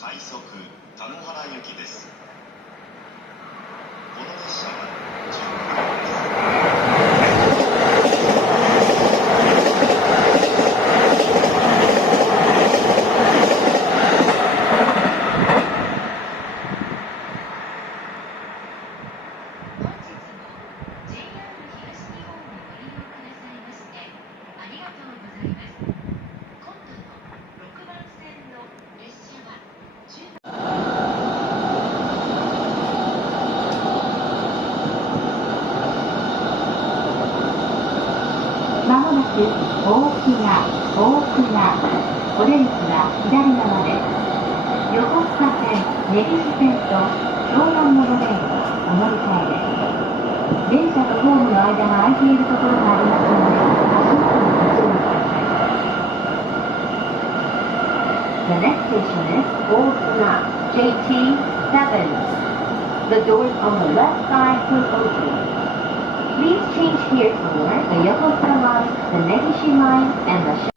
快速田野原行きです。この列車は10分です。大船お出口は左側です。横須賀線、根岸線と湘南モノレールお乗り換えです。電車とホームの間が空いているところがありますので、足元にご注意ください。The next station is 大船 JT7. The doors on the left side will open. Please change here for the Yokosuka line, the Negishi line, and the6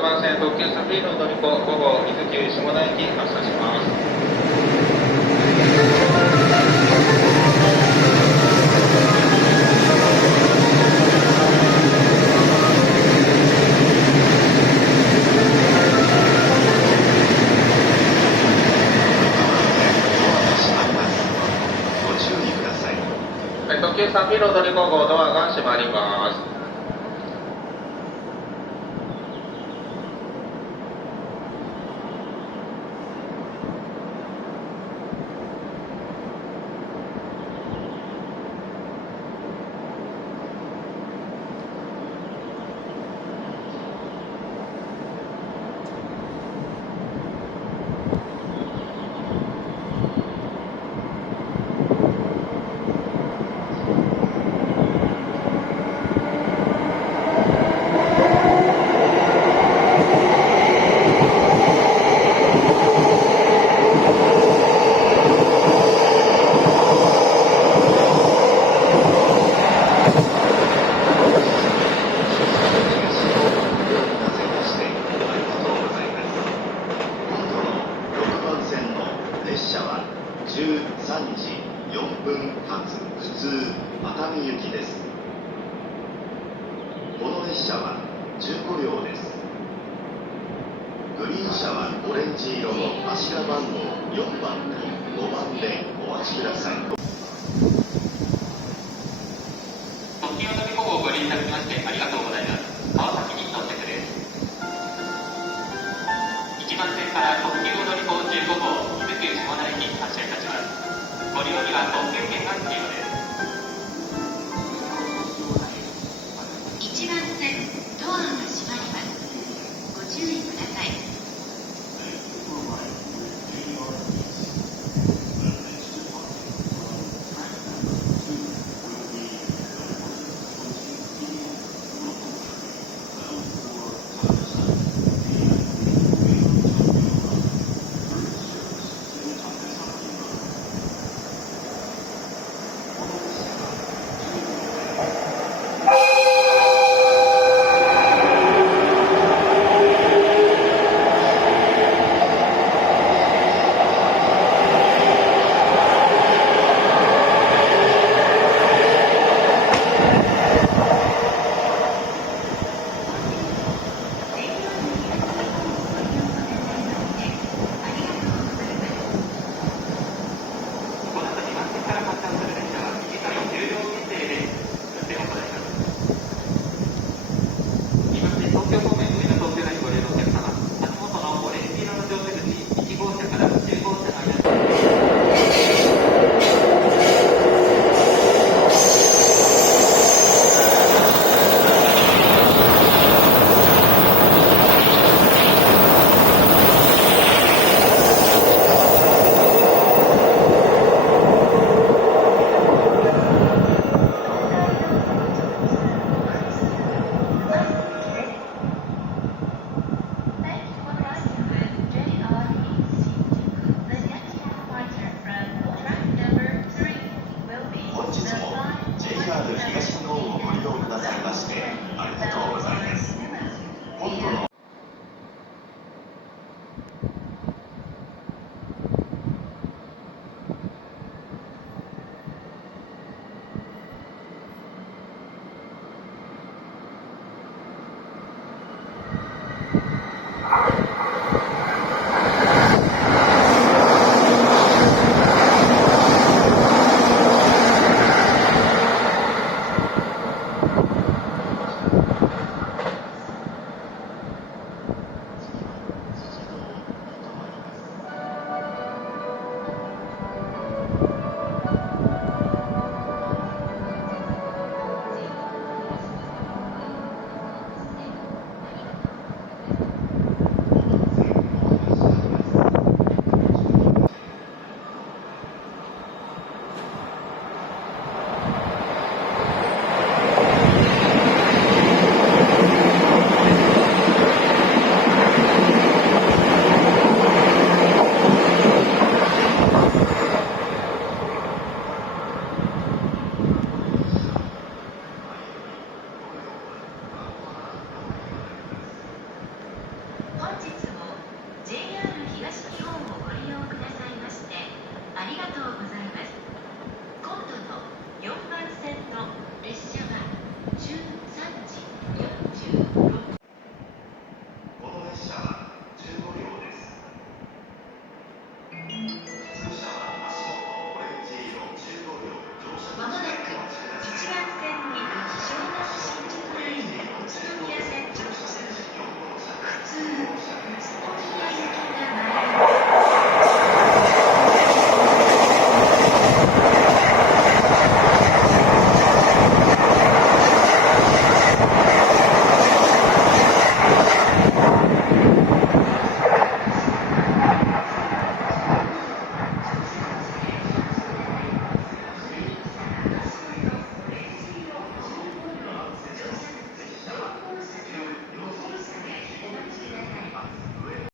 番線特急サフィールの乗り子午後伊豆急下田駅発車します。特急サフィールの乗り子号ドアが閉まります。15両です。グリーン車はオレンジ色の柱番号4番と5番でお待ちください。特急のみ保護をご利用いただきましてありがとうございます。川崎に到着です。1番線から特急のりこ15号、伊豆急下田駅発車いたします。ご利用には特急券が必要です。1番線、ドアが閉まります。ご注意ください。